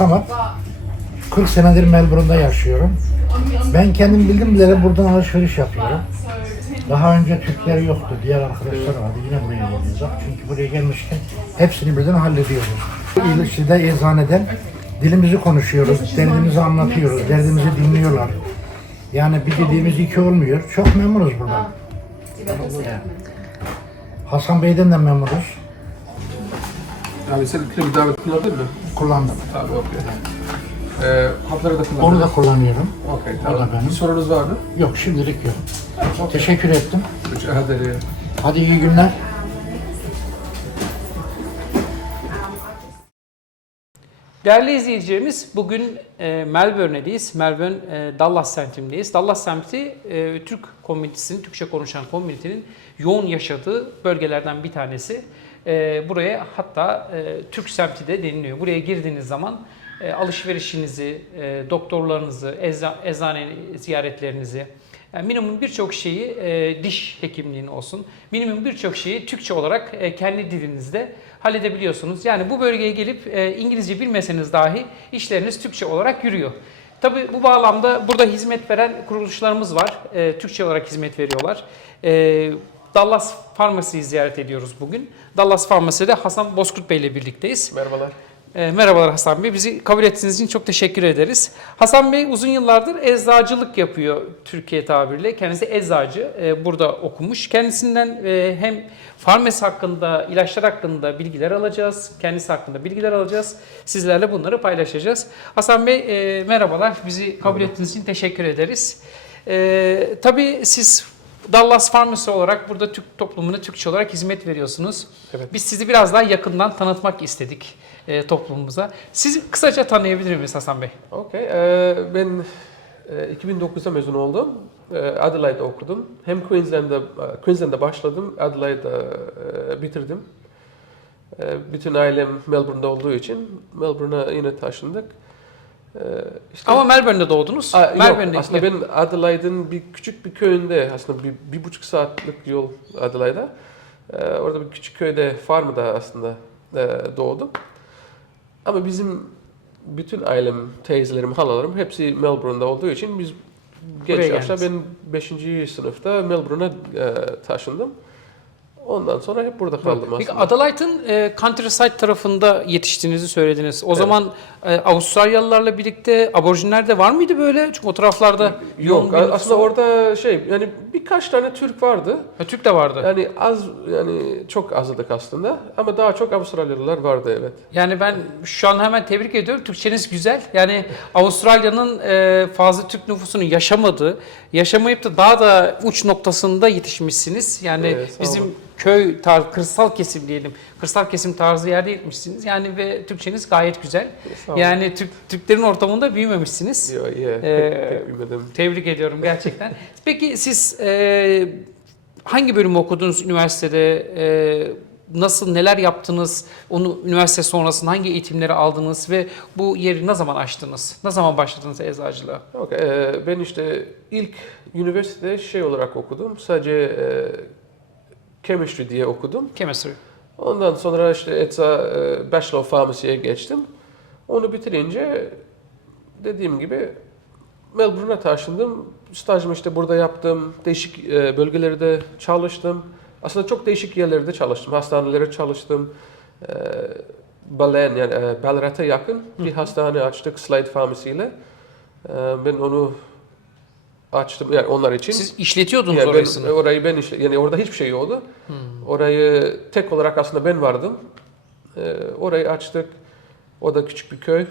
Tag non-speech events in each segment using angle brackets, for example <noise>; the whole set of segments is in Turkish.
Samat. 40 senedir Melbourne'da yaşıyorum. Ben kendim bildim bileli buradan alışveriş yapıyorum. Daha önce Türkler yoktu. Diğer arkadaşlar vardı. Yine buraya geliyoruz. Çünkü buraya gelmişken hepsini birden hallediyoruz. İlişkide eczaneden dilimizi konuşuyoruz. Derdimizi anlatıyoruz. Derdimizi dinliyorlar. Yani bir dediğimiz iki olmuyor. Çok memnunuz buradan. Hasan Bey'den de memnunuz. Abi sen kremi davet kullandın mı? Kullandım. Abi okey. Ee, hapları da kullandın. Onu da kullanıyorum. Okey O da tamam. benim. Bir sorunuz var mı? Yok şimdilik yok. Teşekkür ettim. Rica ederim. Hadi iyi günler. Değerli izleyicilerimiz bugün e, Melbourne'deyiz. Melbourne e, Dallas semtindeyiz. Dallas semti e, Türk komünitesinin, Türkçe konuşan komünitenin yoğun yaşadığı bölgelerden bir tanesi. E, buraya hatta e, Türk semti de deniliyor. Buraya girdiğiniz zaman e, alışverişinizi, e, doktorlarınızı, eza, eczane ziyaretlerinizi, yani minimum birçok şeyi e, diş hekimliğin olsun, minimum birçok şeyi Türkçe olarak e, kendi dilinizde halledebiliyorsunuz. Yani bu bölgeye gelip e, İngilizce bilmeseniz dahi işleriniz Türkçe olarak yürüyor. Tabii bu bağlamda burada hizmet veren kuruluşlarımız var. E, Türkçe olarak hizmet veriyorlar. E, Dallas Pharmacy'yi ziyaret ediyoruz bugün. Dallas Pharmacy'de Hasan Bozkurt Bey ile birlikteyiz. Merhabalar. E, merhabalar Hasan Bey. Bizi kabul ettiğiniz için çok teşekkür ederiz. Hasan Bey uzun yıllardır eczacılık yapıyor Türkiye tabiriyle. Kendisi eczacı. e, burada okumuş. Kendisinden e, hem farmasi hakkında, ilaçlar hakkında bilgiler alacağız. Kendisi hakkında bilgiler alacağız. Sizlerle bunları paylaşacağız. Hasan Bey e, merhabalar. Bizi kabul ettiğiniz için teşekkür ederiz. E, tabii siz Dallas Pharmacy olarak burada Türk toplumuna Türkçe olarak hizmet veriyorsunuz. Evet. Biz sizi biraz daha yakından tanıtmak istedik e, toplumumuza. Sizi kısaca tanıyabilir miyiz Hasan Bey? Okey. Ee, ben e, 2009'da mezun oldum. Ee, Adelaide'de okudum. Hem Queensland'da e, Queensland'da başladım, Adelaide'da e, bitirdim. E, bütün ailem Melbourne'da olduğu için Melbourne'a yine taşındık. E, işte- Ama Melbourne'de doğdunuz. Yok, Melbourne'de aslında ben Adelaide'in bir küçük bir köyünde, aslında bir, bir buçuk saatlik yol Adelaide'a. Ee, orada bir küçük köyde, farmda aslında e, doğdum. Ama bizim bütün ailem, teyzelerim, halalarım hepsi Melbourne'da olduğu için biz genç yaşta ben 5. sınıfta Melbourne'a e, taşındım. Ondan sonra hep burada kaldım Peki aslında. Adelaide'ın e, countryside tarafında yetiştiğinizi söylediniz. O zaman e, Avustralyalılarla birlikte aborjinler de var mıydı böyle? Çünkü o taraflarda Yok, aslında var. orada şey yani birkaç tane Türk vardı. Ha, Türk de vardı. Yani az yani çok azdık aslında ama daha çok Avustralyalılar vardı evet. Yani ben şu an hemen tebrik ediyorum. Türkçeniz güzel. Yani Avustralya'nın e, fazla Türk nüfusunun yaşamadığı, yaşamayıp da daha da uç noktasında yetişmişsiniz. Yani Evet, bizim. Köy tar kırsal kesim diyelim. Kırsal kesim tarzı yerde yetmişsiniz. Yani ve Türkçeniz gayet güzel. Yani Türk Türklerin ortamında büyümemişsiniz. Yo, yeah, Ee, pek. Tebrik ediyorum gerçekten. <laughs> Peki siz e, hangi bölümü okudunuz üniversitede? E, nasıl, neler yaptınız? Onu üniversite sonrasında hangi eğitimleri aldınız ve bu yeri ne zaman açtınız? Ne zaman başladınız eczacılığa? Okay, e, ben işte ilk üniversitede şey olarak okudum. Sadece e, chemistry diye okudum. Chemistry. Ondan sonra işte ETSA e, Bachelor of Pharmacy'ye geçtim. Onu bitirince dediğim gibi Melbourne'a taşındım. Stajımı işte burada yaptım. Değişik e, bölgelerde çalıştım. Aslında çok değişik yerlerde çalıştım. Hastanelere çalıştım. E, Balen yani Ballarat'a yakın bir hastane açtık Slide Pharmacy ile. Ben onu açtım yani onlar için. Siz işletiyordunuz Yani ben, orasını. orayı ben işte yani orada hiçbir şey yoktu. Orayı tek olarak aslında ben vardım. Ee, orayı açtık. O da küçük bir köy.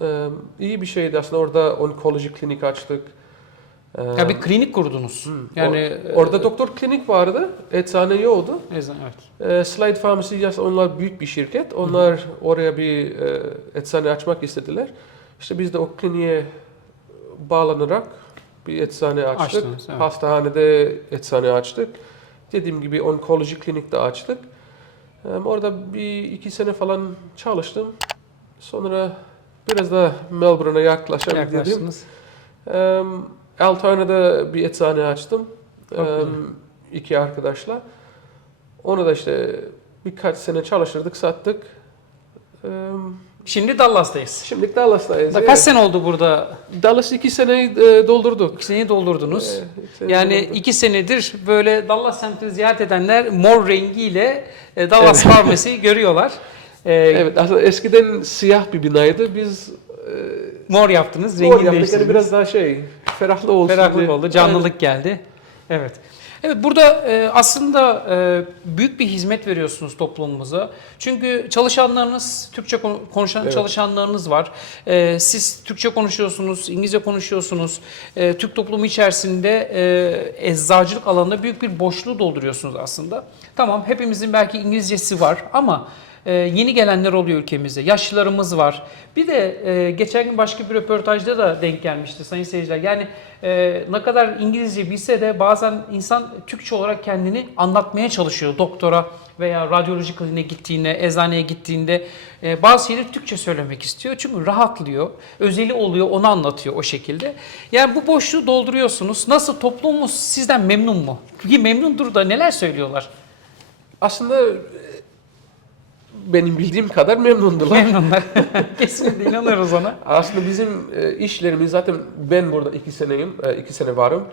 Ee, iyi bir şeydi aslında. Orada onkoloji klinik açtık. Ee, Ya bir klinik kurdunuz. Yani e, orada doktor klinik vardı. Eczane yoktu. eczane, evet. Ee, Slide Pharmacy onlar büyük bir şirket. Onlar oraya bir e, eczane açmak istediler. İşte biz de o kliniğe bağlanarak bir eczane açtık. Açtınız, evet. Hastanede eczane açtık. Dediğim gibi onkoloji klinik de açtık. Orada bir iki sene falan çalıştım. Sonra biraz da Melbourne'a yaklaşabildim. Yaklaştınız. Ee, Altoona'da bir eczane açtım. Güzel. iki arkadaşla. Onu da işte birkaç sene çalıştırdık, sattık. Şimdi Dallas'tayız. Şimdi Dallas'tayız. Kaç Evet. sene oldu burada? Dallas iki seneyi e, doldurduk. İki seneyi doldurdunuz. Evet, iki yani doldurduk. iki senedir böyle Dallas semtini ziyaret edenler mor rengiyle e, Dallas Pharmacy'yi <laughs> görüyorlar. E, Evet aslında eskiden siyah bir binaydı. Biz Mor yaptınız, Mor rengini yaptık. değiştirdiniz. Yani biraz daha şey ferahlı olsun Ferahlık diye. oldu, canlılık geldi. Evet. Evet burada e, aslında e, büyük bir hizmet veriyorsunuz toplumumuza. Çünkü çalışanlarınız, Türkçe kon- konuşan Evet. çalışanlarınız var. E, siz Türkçe konuşuyorsunuz, İngilizce konuşuyorsunuz. E, Türk toplumu içerisinde e, eczacılık alanında büyük bir boşluğu dolduruyorsunuz aslında. Tamam hepimizin belki İngilizcesi var ama ee, yeni gelenler oluyor ülkemizde. Yaşlılarımız var. Bir de e, geçen gün başka bir röportajda da denk gelmişti sayın seyirciler. Yani e, ne kadar İngilizce bilse de bazen insan Türkçe olarak kendini anlatmaya çalışıyor. Doktora veya radyoloji kliniğine gittiğinde, eczaneye gittiğinde e, bazı şeyleri Türkçe söylemek istiyor. Çünkü rahatlıyor, özeli oluyor, onu anlatıyor o şekilde. Yani bu boşluğu dolduruyorsunuz. Nasıl toplumumuz sizden memnun mu? Ki memnundur da neler söylüyorlar? Aslında benim bildiğim kadar memnundular. Memnunlar. <laughs> Kesinlikle inanıyoruz ona. Aslında bizim e, işlerimiz zaten ben burada iki seneyim, e, iki sene varım.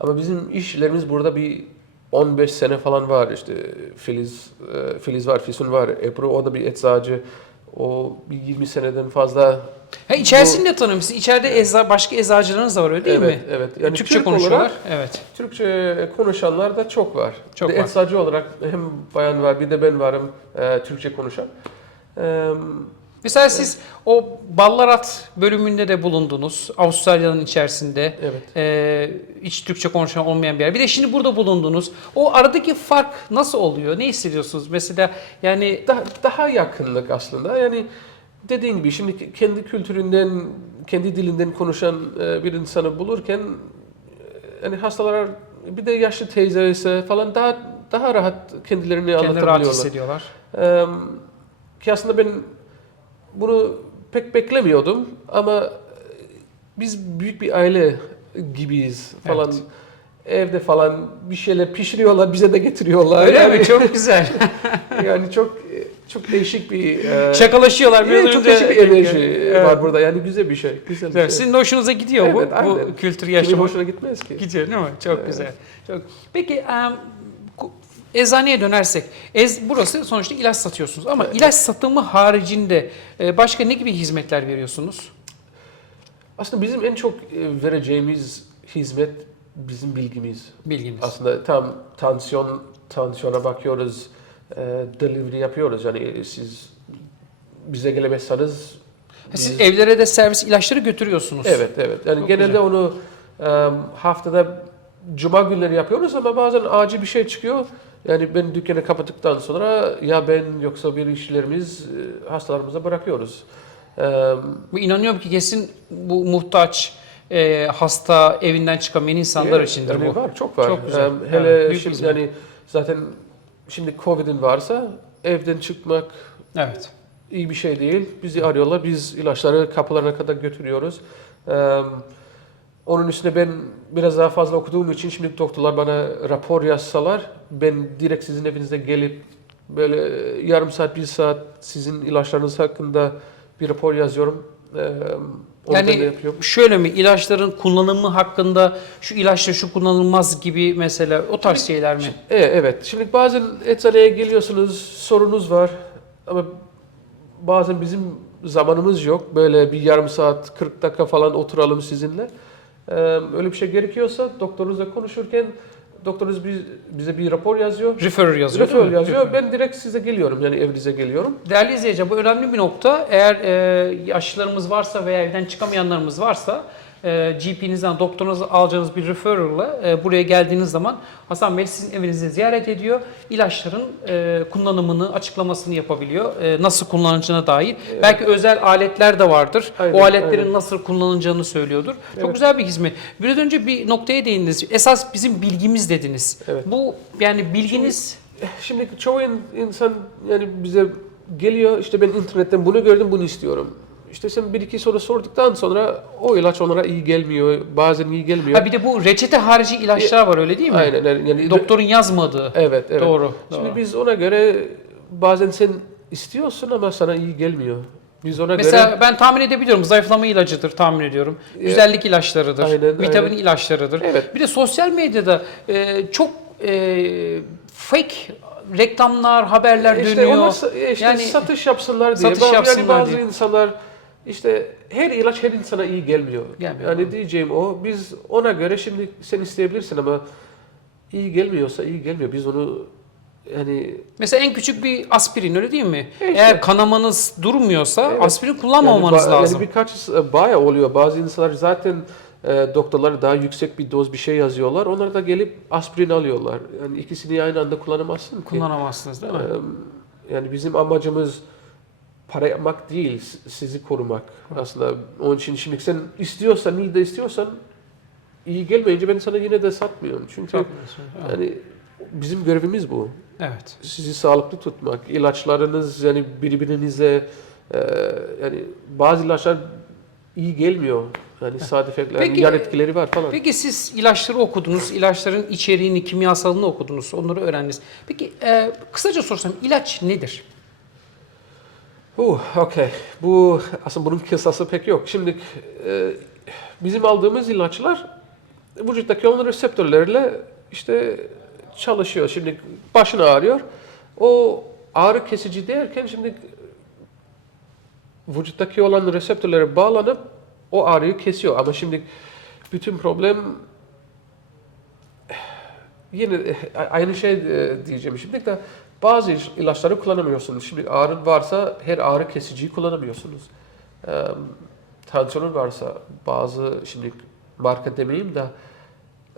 Ama bizim işlerimiz burada bir 15 sene falan var işte Filiz, e, Filiz var, Füsun var, Ebru o da bir eczacı. O bir 20 seneden fazla Ha, içerisini de tanıyorum. Siz içeride eza, başka eczacılarınız da var öyle değil evet, mi? Evet. Yani Türkçe Türk konuşuyorlar. olarak Evet. Türkçe konuşanlar da çok var. Çok bir var. Eczacı olarak hem bayan var bir de ben varım e, Türkçe konuşan. E, Mesela siz o Ballarat bölümünde de bulundunuz. Avustralya'nın içerisinde. evet. Ee, hiç Türkçe konuşan olmayan bir yer. Bir de şimdi burada bulundunuz. O aradaki fark nasıl oluyor? Ne hissediyorsunuz? Mesela yani Daha, daha yakınlık aslında. Yani dediğin gibi şimdi kendi kültüründen, kendi dilinden konuşan e, bir insanı bulurken e, yani hastalar bir de yaşlı teyze ise falan daha daha rahat kendilerini kendi rahat anlatabiliyorlar. hissediyorlar. Eee, ki aslında ben bunu pek beklemiyordum ama biz büyük bir aile gibiyiz falan. Evet. Evde falan bir şeyler pişiriyorlar, bize de getiriyorlar. Öyle yani, mi? Çok güzel. <laughs> yani çok çok değişik bir eee, Şakalaşıyorlar. bir evet, an çok değişik bir enerji Evet. var burada. Yani güzel bir şey. Güzel bir Güzel. şey. Sizin de hoşunuza gidiyor bu, Evet, bu aynen. kültürü Kimin yaşamak. hoşuna gitmez ki? Gidiyor değil mi? Çok Evet. güzel. Çok. Peki ku- eczaneye dönersek, ez, burası sonuçta ilaç satıyorsunuz ama Evet. ilaç satımı haricinde e, başka ne gibi hizmetler veriyorsunuz? Aslında bizim en çok e, vereceğimiz hizmet bizim bilgimiz. Bilginiz. Aslında tam tansiyon tansiyona bakıyoruz, e, delivery yapıyoruz. Yani siz bize gelemezseniz Ha, Siz biz- evlere de servis ilaçları götürüyorsunuz. evet evet. Yani Çok genelde güzel. onu e, haftada cuma günleri yapıyoruz ama bazen acil bir şey çıkıyor. Yani ben dükkanı kapattıktan sonra ya ben yoksa bir işlerimiz e, hastalarımıza bırakıyoruz. E, Bu inanıyorum ki kesin bu muhtaç, e, hasta, evinden çıkamayan insanlar Evet, içindir yani bu. Var, çok var. Çok güzel. Em, hele büyük şimdi hizmet. yani zaten şimdi Covid'in varsa evden çıkmak Evet. iyi bir şey değil. Bizi arıyorlar, biz ilaçları kapılarına kadar götürüyoruz. Em, onun üstüne ben biraz daha fazla okuduğum için şimdi doktorlar bana rapor yazsalar ben direkt sizin evinize gelip böyle yarım saat, bir saat sizin ilaçlarınız hakkında bir rapor yazıyorum. De Yani şöyle mi ilaçların kullanımı hakkında şu ilaçla şu kullanılmaz gibi mesela o tarz şeyler mi? E, evet. Şimdi bazen eczaneye geliyorsunuz, sorunuz var ama bazen bizim zamanımız yok. Böyle bir yarım saat, 40 dakika falan oturalım sizinle. Ee, öyle bir şey gerekiyorsa doktorunuzla konuşurken doktorunuz biz- bize bir rapor yazıyor. Referrer yazıyor değil Refer mi? yazıyor. Ben direkt size geliyorum. Yani evinize geliyorum. Değerli izleyiciler bu önemli bir nokta. Eğer e, yaşlılarımız varsa veya evden çıkamayanlarımız varsa e, GP'nizden, doktorunuzdan alacağınız bir referral'la e, buraya geldiğiniz zaman Hasan Bey sizin evinizi ziyaret ediyor. İlaçların e, kullanımını, açıklamasını yapabiliyor. E, nasıl kullanılacağına dair. Belki özel aletler de vardır. Aynen, o aletlerin aynen. nasıl kullanılacağını söylüyordur. Çok Evet. güzel bir hizmet. Biraz önce bir noktaya değindiniz. Esas bizim bilgimiz dediniz. Evet. Bu yani bilginiz Şimdi çoğu in- insan yani bize geliyor işte ben internetten bunu gördüm bunu istiyorum. İşte sen bir iki soru sorduktan sonra o ilaç onlara iyi gelmiyor. Bazen iyi gelmiyor. Ha bir de bu reçete harici ilaçlar var öyle değil mi? Aynen yani, yani Doktorun yazmadığı. Evet, evet. Doğru. Şimdi doğru. biz ona göre bazen sen istiyorsun ama sana iyi gelmiyor. Biz ona Mesela göre ben tahmin edebiliyorum. Zayıflama ilacıdır tahmin ediyorum. Güzellik ilaçlarıdır. Aynen, vitamin aynen. ilaçlarıdır. Evet. Bir de sosyal medyada e, çok e, fake reklamlar, haberler işte dönüyor. onlar sa- işte Yani- satış yapsınlar diye. Satış yapsınlar yani bazı diye. insanlar işte her ilaç her insana iyi gelmiyor. Gelmiyor. Yani diyeceğim o biz ona göre şimdi sen isteyebilirsin ama iyi gelmiyorsa iyi gelmiyor. Biz onu yani Mesela en küçük bir aspirin öyle değil mi? E işte. Eğer kanamanız durmuyorsa Evet. aspirin kullanmamanız yani, lazım. Yani birkaç e, bayağı oluyor. Bazı insanlar zaten e, doktorlar daha yüksek bir doz bir şey yazıyorlar. Onlar da gelip aspirin alıyorlar. Yani ikisini aynı anda kullanamazsın ki. Kullanamazsınız değil mi? Ee, Yani bizim amacımız para yapmak değil, sizi korumak aslında. Onun için şimdi sen istiyorsan, iyi de istiyorsan iyi gelmeyince ben sana yine de satmıyorum. Çünkü yani bizim görevimiz bu. Evet. Sizi sağlıklı tutmak. İlaçlarınız yani birbirinize e, yani bazı ilaçlar iyi gelmiyor. Yani side effectler, Peki- yan etkileri var falan. Peki siz ilaçları okudunuz, ilaçların içeriğini, kimyasalını okudunuz, onları öğrendiniz. Peki e, kısaca sorsam ilaç nedir? Uh, okey. Bu aslında bunun kısası pek yok. Şimdi e, bizim aldığımız ilaçlar vücuttaki olan reseptörlerle işte çalışıyor. Şimdi başın ağrıyor. O ağrı kesici derken şimdi vücuttaki olan reseptörlere bağlanıp o ağrıyı kesiyor. Ama şimdi bütün problem yine e, aynı şey e, diyeceğim şimdi de bazı ilaçları kullanamıyorsunuz. Şimdi ağrın varsa her ağrı kesiciyi kullanamıyorsunuz. Ee, tansiyonun varsa bazı şimdi marka demeyeyim de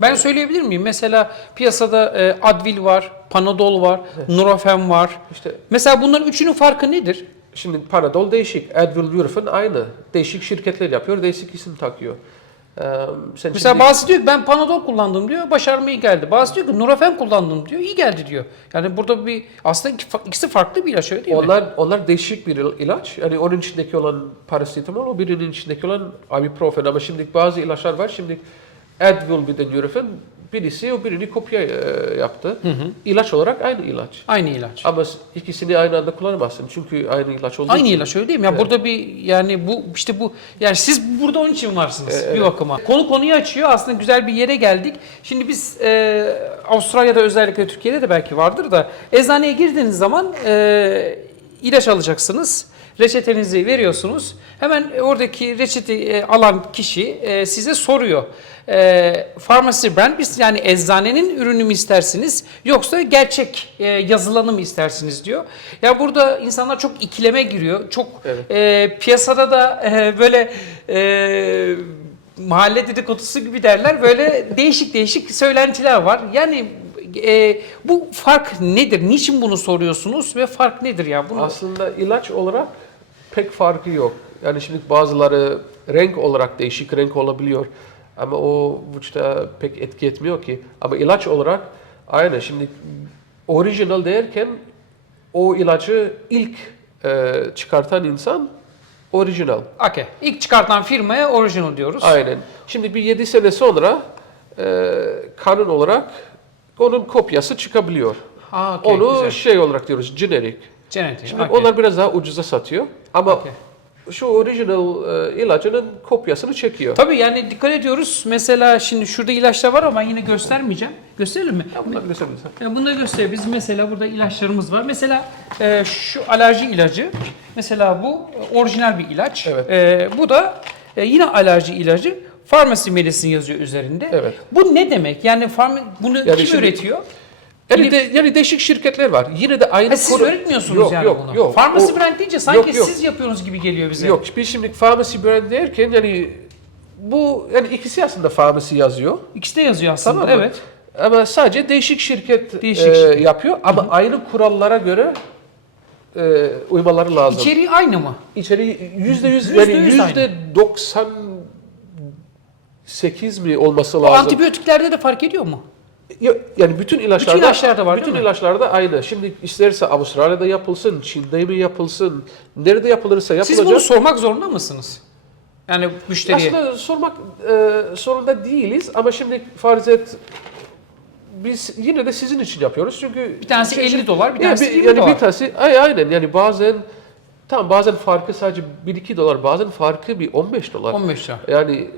Ben söyleyebilir miyim? Mesela piyasada e, Advil var, Panadol var, Nurofen var. işte Mesela bunların üçünün farkı nedir? şimdi Panadol değişik, Advil, Nurofen aynı. Değişik şirketler yapıyor, değişik isim takıyor. Ee, Mesela şimdi- bazısı diyor ki ben Panadol kullandım diyor, başarıma iyi geldi. Bazısı diyor ki Nurofen kullandım diyor, iyi geldi diyor. Yani burada bir aslında iki- ikisi farklı bir ilaç öyle değil mi? Onlar onlar değişik bir il- ilaç. Yani onun içindeki olan parasetamol, o birinin içindeki olan ibuprofen. Ama şimdi bazı ilaçlar var. Şimdi Advil bir de Nurofen. Birisi o birini kopya e, yaptı. İlaç olarak aynı ilaç. Aynı ilaç. Ama ikisini aynı anda kullanamazsın. Çünkü aynı ilaç olduğu Aynı için. ilaç öyle değil mi? Ya Evet. burada bir yani bu işte bu yani siz burada onun için varsınız Evet. bir bakıma. Konu konuyu açıyor. Aslında güzel bir yere geldik. Şimdi biz e, Avustralya'da özellikle Türkiye'de de belki vardır da eczaneye girdiğiniz zaman e, ilaç alacaksınız. Reçetenizi veriyorsunuz. Hemen oradaki reçete e, alan kişi e, size soruyor. E, pharmacy brand biz yani eczanenin ürünü mü istersiniz yoksa gerçek e, yazılanı mı istersiniz diyor. Ya burada insanlar çok ikileme giriyor. Çok Evet. e, piyasada da e, böyle e, mahalle dedikodusu gibi derler. Böyle <laughs> değişik değişik söylentiler var. Yani e, bu fark nedir? Niçin bunu soruyorsunuz ve fark nedir ya? Bunu Aslında ilaç olarak pek farkı yok. Yani şimdi bazıları renk olarak değişik renk olabiliyor. Ama o vücuda pek etki etmiyor ki. Ama ilaç olarak aynı. Şimdi orijinal derken o ilacı ilk e, çıkartan insan orijinal. Okey. İlk çıkartan firmaya orijinal diyoruz. Aynen. Şimdi bir 7 sene sonra e, kanun olarak onun kopyası çıkabiliyor. Ha, okey, Onu güzel. şey olarak diyoruz, generic. Genetik. Şimdi okey. onlar biraz daha ucuza satıyor. Ama Okey. şu orijinal e, ilacının kopyasını çekiyor. Tabii yani dikkat ediyoruz. Mesela şimdi şurada ilaçlar var ama yine göstermeyeceğim. Gösterelim mi? Bunlar gösterebilirsin. Yani bunları göster. Biz mesela burada ilaçlarımız var. Mesela e, şu alerji ilacı. Mesela bu e, orijinal bir ilaç. Evet. E, bu da e, yine alerji ilacı. Pharmacy medicine yazıyor üzerinde. Evet. Bu ne demek? Yani farm bunu Yani kim şimdi- üretiyor? Yani, Yine- de, yani değişik şirketler var. Yine de aynı Ha, siz konu- öğretmiyorsunuz yok, yani yok, bunu. Yok, Pharmacy O- brand deyince sanki yok, yok. siz yapıyorsunuz gibi geliyor bize. Yok, biz şimdi pharmacy brand derken yani bu yani ikisi aslında pharmacy yazıyor. İkisi de yazıyor aslında. Tamam mı? evet. Ama sadece değişik şirket Değişik e, şirket. yapıyor ama aynı kurallara göre e, uymaları lazım. İçeriği aynı mı? İçeri yüzde yüz Yüzde yani yüz yüzde doksan sekiz mi olması O lazım? antibiyotiklerde de fark ediyor mu? Ya- Yani bütün ilaçlarda, Bütün ilaçlarda var, bütün ilaçlarda aynı. Şimdi isterse Avustralya'da yapılsın, Çin'de mi yapılsın, nerede yapılırsa yapılacak. Siz bunu sormak zorunda mısınız? Yani müşteriye. Aslında sormak e, zorunda değiliz ama şimdi farz et biz yine de sizin için yapıyoruz çünkü Bir tanesi 50 dolar, bir tanesi bir- 20 yani dolar. bir tanesi ay, aynen yani bazen Tamam bazen farkı sadece 1-2 dolar, bazen farkı bir 15 dolar. 15 lira. Yani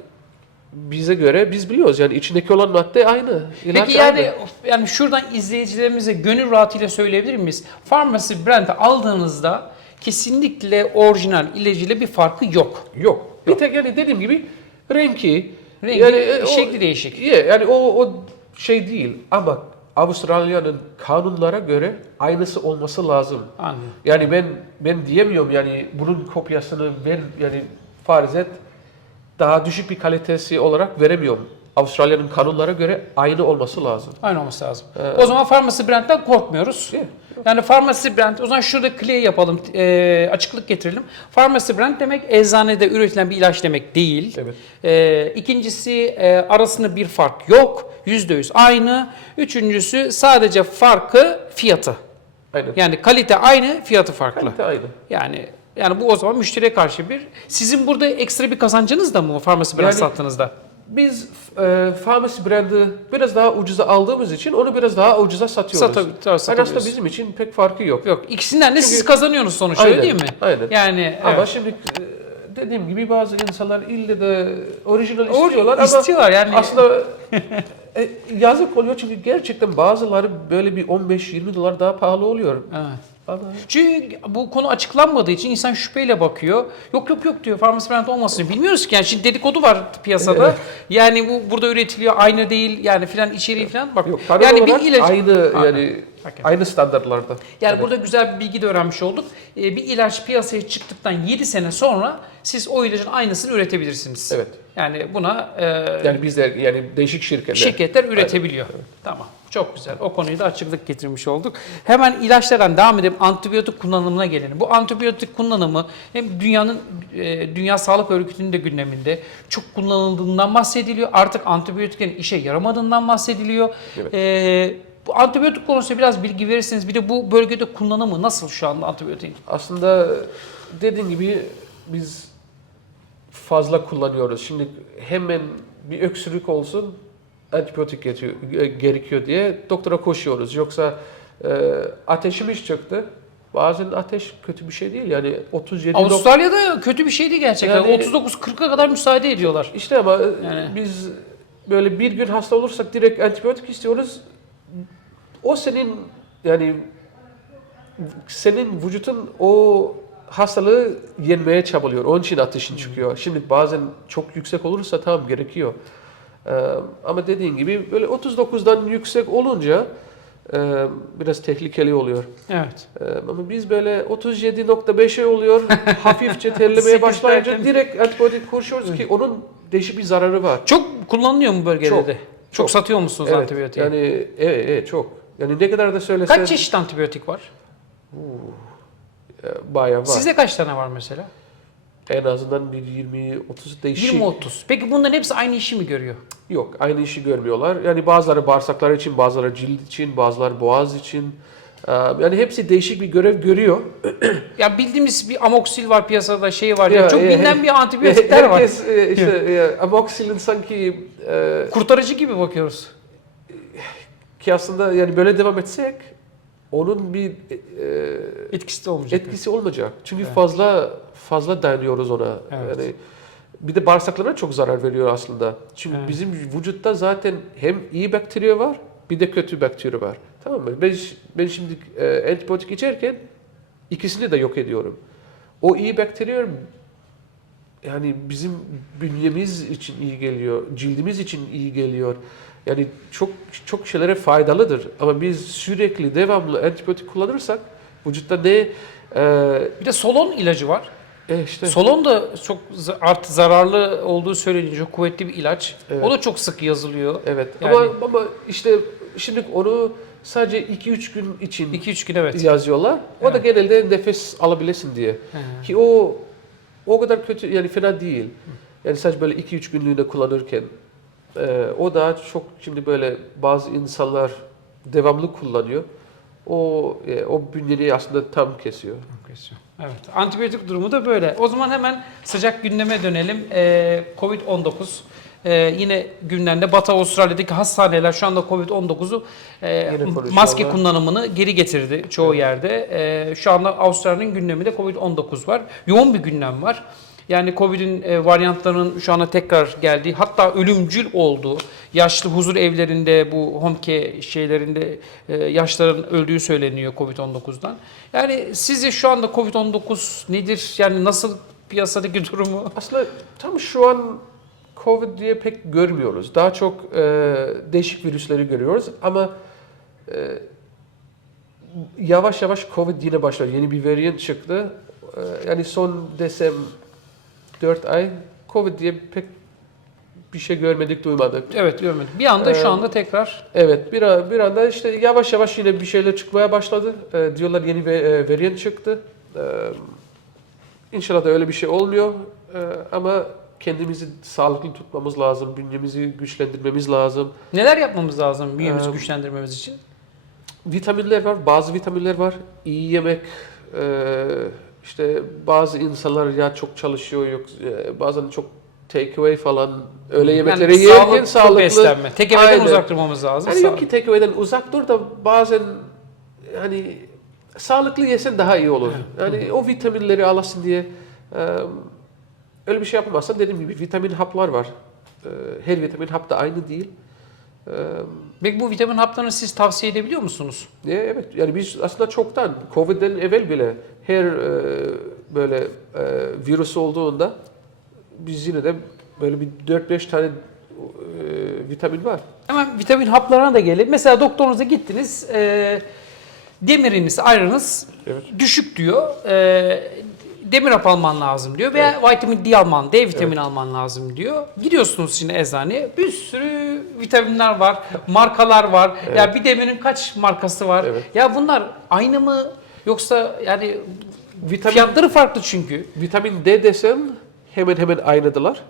bize göre biz biliyoruz yani içindeki olan madde aynı. ilaç Peki yani aynı. yani şuradan izleyicilerimize gönül rahatıyla söyleyebilir miyiz? Pharmacy Brand'i aldığınızda kesinlikle orijinal ilacıyla bir farkı yok. Yok. Bir tek yani dediğim gibi renki, Rengi, yani, o- şekli değişik. Yeah, yani o, o şey değil ama Avustralya'nın kanunlara göre aynısı olması lazım. Anladım. Yani ben ben diyemiyorum yani bunun kopyasını ben yani farz et daha düşük bir kalitesi olarak veremiyorum. Avustralya'nın kanunlara göre aynı olması lazım. Aynı olması lazım. O zaman Pharmacy Brand'den korkmuyoruz. Yani Pharmacy Brand, o zaman şurada clear yapalım, e, açıklık getirelim. Pharmacy Brand demek eczanede üretilen bir ilaç demek değil. Evet. E, ikincisi e, arasında bir fark yok. %100 aynı. Üçüncüsü sadece farkı fiyatı. Aynen. Yani kalite aynı, fiyatı farklı. Kalite aynı. Yani yani bu o zaman müşteriye karşı bir sizin burada ekstra bir kazancınız da mı o Pharmacy Brand Yani- sattığınızda? Biz e, Pharmacy brand'i biraz daha ucuza aldığımız için onu biraz daha ucuza satıyoruz. Satab- tabii, Yani aslında bizim için pek farkı yok. Yok ikisinden de Çünkü- siz kazanıyorsunuz sonuçta öyle değil mi? aynen. Yani Ama evet. şimdi e, dediğim gibi bazı insanlar ille de orijinal Or- istiyorlar ama istiyorlar yani. aslında <laughs> e, yazık oluyor çünkü gerçekten bazıları böyle bir 15-20 dolar daha pahalı oluyor. Evet. Ama Çünkü bu konu açıklanmadığı için insan şüpheyle bakıyor. Yok yok yok diyor. Pharmacy brand olmasın. Bilmiyoruz ki yani şimdi dedikodu var piyasada. Evet. Yani bu burada üretiliyor aynı değil yani filan içeriği filan bak. yok yani bir ilaç aynı yani Okey. aynı standartlarda. Yani burada güzel bir bilgi de öğrenmiş olduk. Ee, bir ilaç piyasaya çıktıktan 7 sene sonra siz o ilacın aynısını üretebilirsiniz. Evet. Yani buna e, Yani bizler yani değişik şirketler. şirketler üretebiliyor. Tamam. Çok güzel. O konuyu da açıklık getirmiş olduk. Hemen ilaçlardan devam edelim. Antibiyotik kullanımına gelelim. Bu antibiyotik kullanımı hem dünyanın e, Dünya Sağlık Örgütü'nün de gündeminde çok kullanıldığından bahsediliyor. Artık antibiyotiklerin işe yaramadığından bahsediliyor. Evet. E, bu antibiyotik konusunda biraz bilgi verirseniz bir de bu bölgede kullanımı nasıl şu anda antibiyotik? Aslında dediğin gibi biz fazla kullanıyoruz. Şimdi hemen bir öksürük olsun antibiyotik getiriyor- gerekiyor diye doktora koşuyoruz. Yoksa e, ateşimiz çıktı. Bazen ateş kötü bir şey değil. Yani 37 dok- Avustralya'da kötü bir şeydi gerçekten. Yani- 39-40'a kadar müsaade ediyorlar. İşte ama Yani. biz böyle bir gün hasta olursak direkt antibiyotik istiyoruz. O senin yani senin vücutun o hastalığı yenmeye çabalıyor. Onun için ateşin çıkıyor. Şimdi bazen çok yüksek olursa tamam gerekiyor. Ee, ama dediğin gibi böyle 39'dan yüksek olunca e, biraz tehlikeli oluyor. Evet. Ee, ama biz böyle 37.5'e oluyor. <laughs> hafifçe terlemeye başlayınca direkt antibiyotik koşuyoruz ki onun değişik bir zararı var. Çok kullanılıyor mu bölgede Çok, de? Çok, çok. satıyor musunuz Evet, antibiyotiği? Yani evet, evet çok. Yani ne kadar da söylesen Kaç çeşit antibiyotik var? e, bayağı var. Sizde kaç tane var mesela? En azından bir 20 30 değişik. 20-30. Peki bunların hepsi aynı işi mi görüyor? Yok, aynı işi görmüyorlar. Yani bazıları bağırsaklar için, bazıları cilt için, bazıları boğaz için. Ee, Yani hepsi değişik bir görev görüyor. <clears throat> Ya bildiğimiz bir amoksil var piyasada, şey var ya, Ya, çok e, bilinen he- bir antibiyotikler var. Herkes e, işte e, amoxicillin sanki e, Kurtarıcı gibi bakıyoruz. ki aslında yani böyle devam etsek onun bir e, Etkisi de olmayacak. etkisi olmayacak. Çünkü Evet. fazla fazla dayanıyoruz ona. Evet. Yani bir de bağırsaklara çok zarar veriyor aslında. Çünkü Evet. bizim vücutta zaten hem iyi bakteri var bir de kötü bakteri var. Tamam mı? Ben, ben şimdi e, antibiyotik içerken ikisini de yok ediyorum. O iyi bakteri yani bizim bünyemiz için iyi geliyor, cildimiz için iyi geliyor. Yani çok çok şeylere faydalıdır. Ama biz sürekli devamlı antibiyotik kullanırsak vücutta ne e, Bir de solon ilacı var. E işte Solon da çok artı zararlı olduğu söyleniyor. Çok kuvvetli bir ilaç. Evet. O da çok sık yazılıyor. evet Yani- ama ama işte şimdi onu sadece 2-3 gün için 2-3 gün evet. yazıyorlar. O da Evet. genelde nefes alabilesin diye. He. Ki o o kadar kötü yani fena değil. Yani sadece böyle 2-3 günlüğüne kullanırken e, o daha çok şimdi böyle bazı insanlar devamlı kullanıyor. O e, o bünyeyi aslında tam kesiyor. Evet. Antibiyotik durumu da böyle. O zaman hemen sıcak gündeme dönelim. Ee, Covid-19. Ee, yine gündemde Batı Avustralya'daki hastaneler şu anda Covid-19'u e, konuşuyorlar. maske kullanımını geri getirdi çoğu yerde. Ee, şu anda Avustralya'nın gündeminde Covid-19 var. Yoğun bir gündem var. Yani Covid'in e, varyantlarının şu anda tekrar geldiği, hatta ölümcül olduğu, yaşlı huzur evlerinde, bu home care şeylerinde e, yaşların öldüğü söyleniyor Covid-19'dan. Yani sizce şu anda Covid-19 nedir? Yani nasıl piyasadaki <laughs> durumu? Aslında tam şu an Covid diye pek görmüyoruz. Daha çok e, değişik virüsleri görüyoruz ama e, yavaş yavaş Covid yine başladı. Yeni bir variant çıktı. E, yani son desem 4 ay Covid diye pek bir şey görmedik, duymadık. Evet görmedim. Bir anda şu Ee, anda tekrar Evet, bir, bir anda işte yavaş yavaş yine bir şeyler çıkmaya başladı. Ee, diyorlar yeni bir e, variant çıktı. Ee, inşallah da öyle bir şey olmuyor. Ee, ama kendimizi sağlıklı tutmamız lazım, bünyemizi güçlendirmemiz lazım. neler yapmamız lazım bünyemizi Ee, güçlendirmemiz için? Vitaminler var, bazı vitaminler var. İyi yemek, e, işte bazı insanlar ya çok çalışıyor, yok e, bazen çok take away falan öyle yemekleri yani yerken sağlıklı, sağlıklı. beslenme. Tek evden Aynen. uzak durmamız lazım. Yani yok ki take away'den uzak dur da bazen hani sağlıklı yesen daha iyi olur. Yani o vitaminleri alasın diye e, öyle bir şey yapamazsan dediğim gibi vitamin haplar var. E, Her vitamin hap da aynı değil. Peki bu vitamin haplarını siz tavsiye edebiliyor musunuz? Evet yani biz aslında çoktan Covid'den evvel bile her e, böyle e, virüs olduğunda biz yine de böyle bir 4-5 tane e, vitamin var. Hemen vitamin haplarına da gelelim. Mesela doktorunuza gittiniz. E, demiriniz, ayrınız Evet. düşük diyor. E, demir hap alman lazım diyor. Veya vitamin D alman, D vitamini alman lazım diyor. Gidiyorsunuz şimdi eczaneye. Bir sürü vitaminler var, markalar var. Ya bir demirin kaç markası var? Evet. Ya bunlar aynı mı? Yoksa yani Vitamin fiyatları farklı çünkü. Vitamin D desen hemen hemen aynıdılar.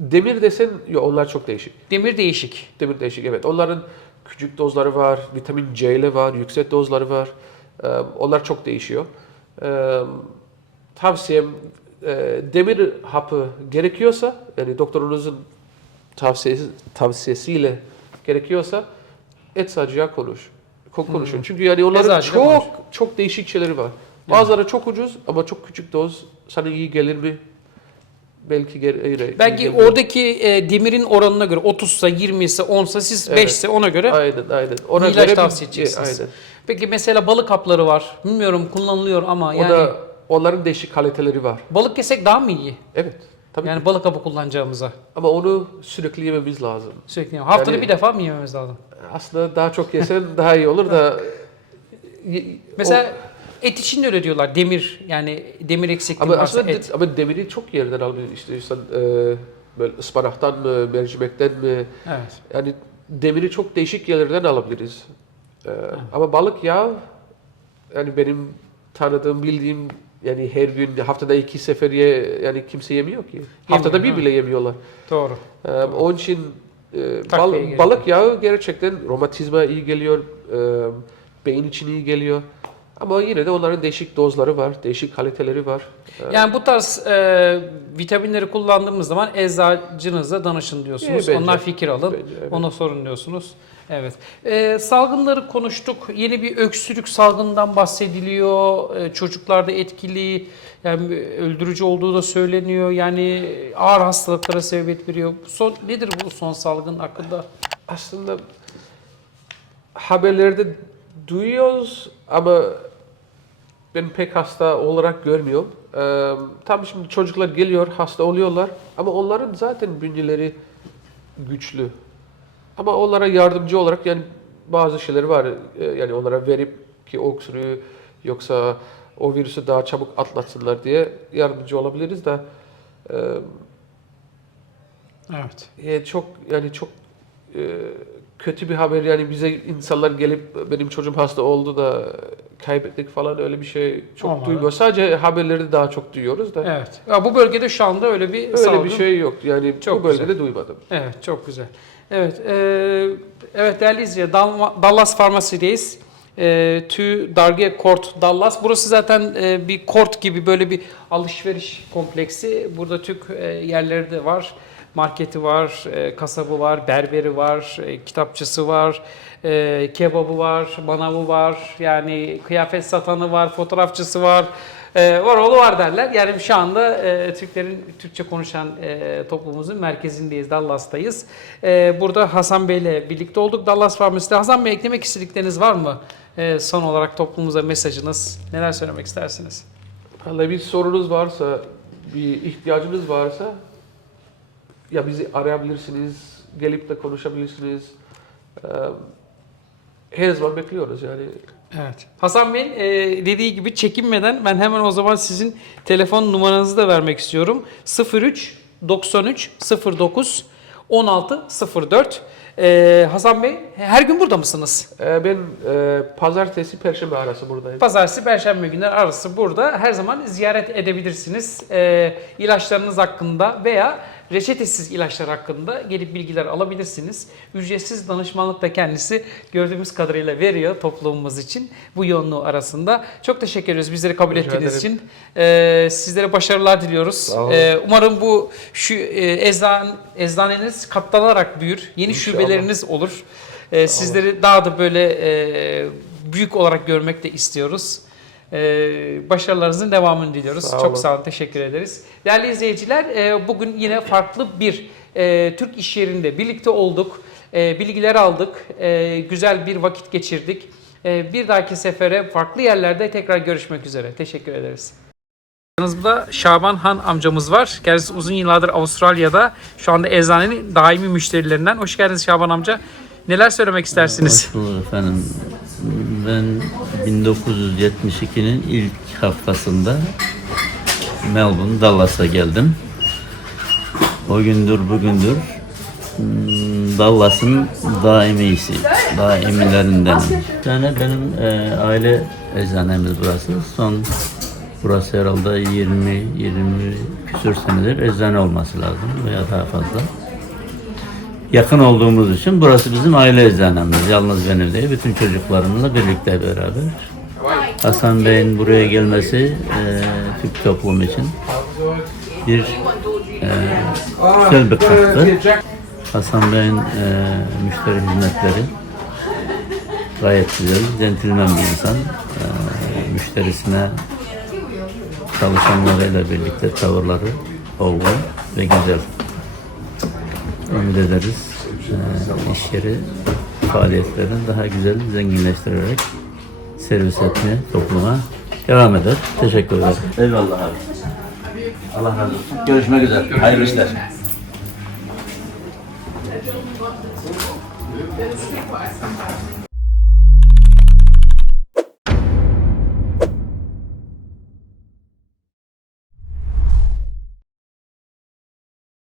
Demir desen yok onlar çok değişik. Demir değişik. Demir değişik evet. Onların küçük dozları var, vitamin C ile var, yüksek dozları var. Ee, onlar çok değişiyor. Ee, tavsiyem e, demir hapı gerekiyorsa yani doktorunuzun tavsiyesi, tavsiyesiyle gerekiyorsa eczacıya konuş. Ko- Konuşun. Çünkü yani onların Eczacıyla çok konuş. çok değişik şeyleri var. Bazıları çok ucuz ama çok küçük doz. Sana iyi gelir mi? Belki gelir. Belki oradaki e, demirin oranına göre 30 ise 20 ise 10 ise siz Evet. 5 ise ona göre Aynen aynen. Ona ilaç bir- tavsiye edeceksiniz. Aynen. Peki mesela balık hapları var. Bilmiyorum kullanılıyor ama O yani da onların değişik kaliteleri var. balık yesek daha mı iyi? Evet. Tabii. Yani balık hapı kullanacağımıza. Ama onu sürekli yememiz lazım. Sürekli haftada Yani- bir defa mı yememiz lazım? Aslında daha çok yesen daha iyi olur da <laughs> Mesela et için de öyle diyorlar. Demir yani demir eksikliği ama varsa aslında et. de- ama demiri çok yerden alabilir. İşte sen e, böyle ıspanaktan mı, mercimekten mi? Evet. Yani demiri çok değişik yerlerden alabiliriz. E, ama balık yağı yani benim tanıdığım, bildiğim yani her gün haftada iki sefer ye, yani kimse yemiyor ki. Haftada bir değil mi? bile yemiyorlar. Doğru. Ee, onun için e, Takviye bal- balık yağı gerçekten romatizma iyi geliyor, e, beyin için iyi geliyor. Ama yine de onların değişik dozları var, değişik kaliteleri var. Ee, Yani bu tarz e, vitaminleri kullandığımız zaman eczacınıza danışın diyorsunuz. Bence. Onlar fikir alın. Bence, evet. Ona sorun diyorsunuz. Evet. E, salgınları konuştuk. Yeni bir öksürük salgından bahsediliyor. E, çocuklarda etkili, yani öldürücü olduğu da söyleniyor. Yani ağır hastalıklara sebebiyet veriyor. Son, nedir bu son salgın hakkında? aslında haberlerde duyuyoruz ama ben pek hasta olarak görmüyorum. Ee, tam şimdi çocuklar geliyor, hasta oluyorlar ama onların zaten bünyeleri güçlü. Ama onlara yardımcı olarak yani bazı şeyler var. Ee, yani onlara verip ki öksürüğü yoksa o virüsü daha çabuk atlatsınlar diye yardımcı olabiliriz de e, Evet. e, çok yani çok e, kötü bir haber yani bize insanlar gelip benim çocuğum hasta oldu da kaybettik falan öyle bir şey çok Olmadı. duymuyor. Sadece haberleri daha çok duyuyoruz da Evet. Ya bu bölgede şu anda öyle bir öyle salgın bir şey yok. Yani Çok bu bölgede güzel. duymadım. Evet, çok güzel. Evet, e, evet değerli izleyiciler, Dal- Dallas Farmasi'deyiz. E, TÜ Darge Court Dallas. Burası zaten e, bir court gibi böyle bir alışveriş kompleksi. Burada Türk e, yerleri de var. Marketi var, e, kasabı var, berberi var, e, kitapçısı var, e, kebabı var, manavı var, yani kıyafet satanı var, fotoğrafçısı var. E, var oğlu var derler. Yani şu anda e, Türklerin Türkçe konuşan e, toplumumuzun merkezindeyiz, Dallas'tayız. E, burada Hasan Bey ile birlikte olduk Dallas Pharmacy'de. Hasan Bey eklemek istedikleriniz var mı? E, son olarak toplumumuza mesajınız, neler söylemek istersiniz? Vallahi bir sorunuz varsa, bir ihtiyacınız varsa ya bizi arayabilirsiniz, gelip de konuşabilirsiniz. Ee, Her zaman bekliyoruz yani. Evet. Hasan Bey'in e, dediği gibi çekinmeden ben hemen o zaman sizin telefon numaranızı da vermek istiyorum. 03 93 09 16 04. E, Hasan Bey her gün burada mısınız? Ee, Ben e, pazartesi, perşembe arası buradayım. Pazartesi, Perşembe günler arası burada. Her zaman ziyaret edebilirsiniz. E, ilaçlarınız hakkında veya reçetesiz ilaçlar hakkında gelip bilgiler alabilirsiniz. Ücretsiz danışmanlık da kendisi gördüğümüz kadarıyla veriyor toplumumuz için bu yoğunluğu arasında. Çok teşekkür ediyoruz bizleri kabul Rica ettiğiniz ederim. için. E, sizlere başarılar diliyoruz. Sağ olun. E, umarım bu şu e, eczan, eczaneniz katlanarak büyür. Yeni İnşallah. şubeleriniz olur. E, sizleri daha da böyle e, büyük olarak görmek de istiyoruz. E, başarılarınızın devamını diliyoruz. Sağ Çok sağ olun, teşekkür ederiz. Değerli izleyiciler, e, bugün yine farklı bir e, Türk iş yerinde birlikte olduk. E, bilgiler aldık, e, güzel bir vakit geçirdik. E, bir dahaki sefere farklı yerlerde tekrar görüşmek üzere. Teşekkür ederiz. Yanımızda Şaban Han amcamız var. Kendisi uzun yıllardır Avustralya'da. Şu anda eczanenin daimi müşterilerinden. Hoş geldiniz Şaban amca. Neler söylemek istersiniz? Hoş efendim. Ben 1972'nin ilk haftasında Melbourne, Dallas'a geldim. O gündür bugündür hmm, Dallas'ın daimisi, daimilerinden. Bir tane benim e, aile eczanemiz burası. Son burası herhalde 20 20 küsür senedir eczane olması lazım veya daha fazla yakın olduğumuz için burası bizim aile eczanemiz. Yalnız benim değil, bütün çocuklarımla birlikte beraber. Hasan Bey'in buraya gelmesi e, Türk toplumu için bir e, güzel bir katkı. Hasan Bey'in e, müşteri hizmetleri gayet güzel, centilmen bir insan. E, müşterisine çalışanlarıyla birlikte tavırları olgun ve güzel. Ümit ederiz e, iş yeri faaliyetlerini daha güzel zenginleştirerek servis etmeye topluma devam eder. Teşekkür ederim. Eyvallah abi. Allah razı olsun. Görüşmek üzere. Hayırlı işler.